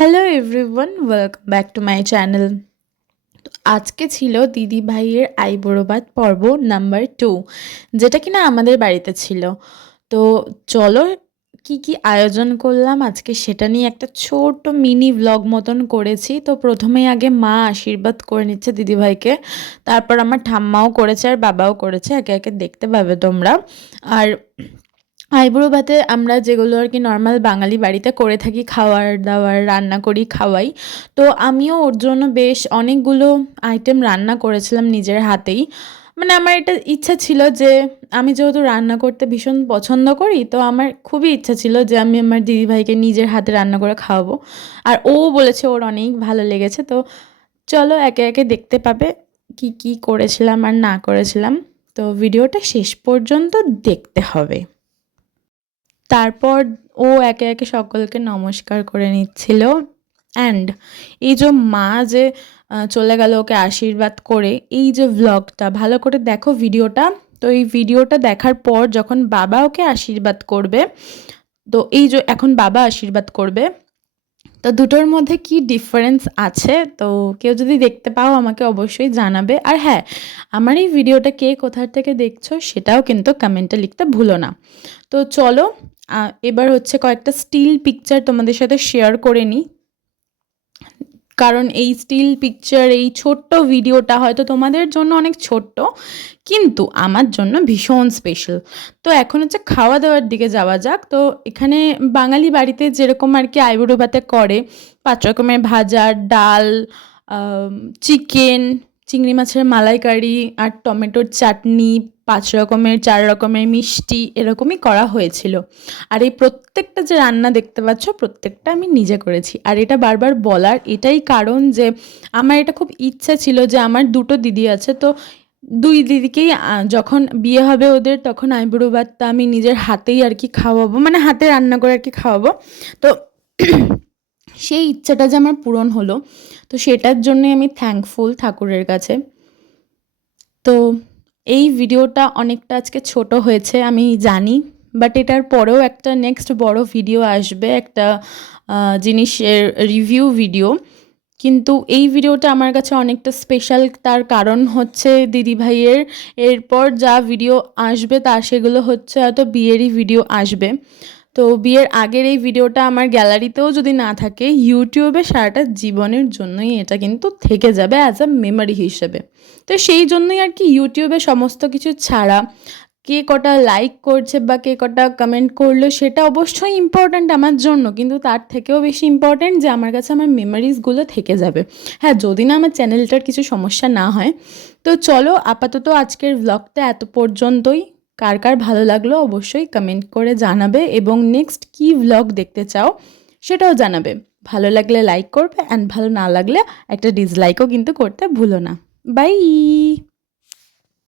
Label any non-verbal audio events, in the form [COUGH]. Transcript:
Hello everyone welcome back to my channel আজকে ছিল দিদি ভাইয়ের আইবুড়োবাদ পর্ব নাম্বার টু যেটা কিনা আমাদের বাড়িতে ছিল। তো চলো কি কি আয়োজন করলাম আজকে সেটা নিয়ে একটা ছোট মিনি ভ্লগ মতন করেছি। তো প্রথমেই আগে মা আশীর্বাদ করে নিচ্ছে দিদিভাইকে তারপর আমার ঠাম্মাও করেছে আর বাবাও করেছে। একে একে দেখতে পাবে তোমরা। আর আইবুড়ো ভাতে আমরা যেগুলো আর কি নর্মাল বাঙালি বাড়িতে করে থাকি খাওয়ার দাওয়ার রান্না করি, খাওয়াই। তো আমিও ওর জন্য বেশ অনেকগুলো আইটেম রান্না করেছিলাম নিজের হাতেই। মানে আমার এটা ইচ্ছা ছিল যে, আমি যেহেতু রান্না করতে ভীষণ পছন্দ করি, তো আমার খুবই ইচ্ছা ছিল যে আমি আমার দিদিভাইকে নিজের হাতে রান্না করে খাওয়াবো। আর ও বলেছে ওর অনেক ভালো লেগেছে, তো চলো একে একে দেখতে পাবে কি কি করেছিলাম আর না করেছিলাম। তো ভিডিওটা শেষ পর্যন্ত দেখতে হবে। তারপর ও একে একে সকলকে নমস্কার করে নিচ্ছিল। অ্যান্ড এই যে মা যে চলে গেল ওকে আশীর্বাদ করে, এই যে ভ্লগটা ভালো করে দেখো ভিডিওটা। তো এই ভিডিওটা দেখার পর যখন বাবা ওকে আশীর্বাদ করবে, তো এই যে এখন বাবা আশীর্বাদ করবে, তো দুটোর মধ্যে কি ডিফারেন্স আছে? তো কেউ যদি দেখতে পাও আমাকে অবশ্যই জানাবে। আর হ্যাঁ আমার এই ভিডিওটা কে কোথার থেকে দেখছ সেটাও কিন্তু কমেন্টে লিখতে ভুলো না। তো চলো এবার হচ্ছে কয়েকটা স্টিল পিকচার তোমাদের সাথে শেয়ার করে নিই। কারণ এই স্টিল পিকচার এই ছোট্ট ভিডিওটা হয়তো তোমাদের জন্য অনেক ছোট্ট, কিন্তু আমার জন্য ভীষণ স্পেশাল তো এখন হচ্ছে খাওয়া দাওয়ার দিকে যাওয়া যাক। তো এখানে বাঙালি বাড়িতে যেরকম আর কি আইবুড়ো ভাতে করে, পাঁচ রকমের ভাজা, ডাল চিকেন চিংড়ি মাছের মালাইকারি আর টমেটোর চাটনি পাঁচ রকমের, চার রকমের মিষ্টি এরকমই করা হয়েছিল। আর এই প্রত্যেকটা যে রান্না দেখতে পাচ্ছ, প্রত্যেকটা আমি নিজে করেছি। আর এটা বারবার বলার এটাই কারণ যে আমার এটা খুব ইচ্ছা ছিল যে আমার দুটো দিদি আছে, তো দুই দিদিকেই যখন বিয়ে হবে ওদের, তখন আইবুড়ো ভাতটা আমি নিজের হাতেই আর কি খাওয়াবো মানে হাতে রান্না করে আর কি খাওয়াবো। তো [CLEARS THROAT] সেই ইচ্ছাটা যে আমার পূরণ হলো, তো সেটার জন্যই আমি থ্যাঙ্কফুল ঠাকুরের কাছে। তো এই ভিডিওটা অনেকটা আজকে ছোট হয়েছে, আমি জানি। বাট এটার পরেও একটা নেক্সট বড় ভিডিও আসবে, একটা জিনিসের রিভিউ ভিডিও কিন্তু এই ভিডিওটা আমার কাছে অনেকটা স্পেশাল তার কারণ হচ্ছে দিদি ভাইয়ের, এরপর যা ভিডিও আসবে, তা সেগুলো হচ্ছে হয়তো বিয়েরই ভিডিও আসবে। তো বিয়ের আগের এই ভিডিওটা আমার গ্যালারিতেও যদি না থাকে, ইউটিউবে সারাটা জীবনের জন্যই এটা কিন্তু থেকে যাবে অ্যাজ আ মেমোরি হিসেবে। তো সেই জন্যই আর কি ইউটিউবে সমস্ত কিছু ছাড়া, কে কটা লাইক করছে বা কে কটা কমেন্ট করল, সেটা অবশ্যই ইম্পর্ট্যান্ট আমার জন্য, কিন্তু তার থেকেও বেশি ইম্পর্ট্যান্ট যে আমার কাছে আমার মেমোরিজগুলো থেকে যাবে। হ্যাঁ যদি না আমার চ্যানেলটার কিছু সমস্যা না হয়, তো চলো আপাতত আজকের ব্লগটা এত পর্যন্তই। কার কার ভালো লাগল অবশ্যই কমেন্ট করে জানাবে এবং নেক্সট কি ভ্লগ দেখতে চাও সেটাও জানাবে। ভালো লাগলে লাইক করবে অ্যান্ড ভালো না লাগলে একটা ডিসলাইকও কিন্তু করতে ভুলো না। বাই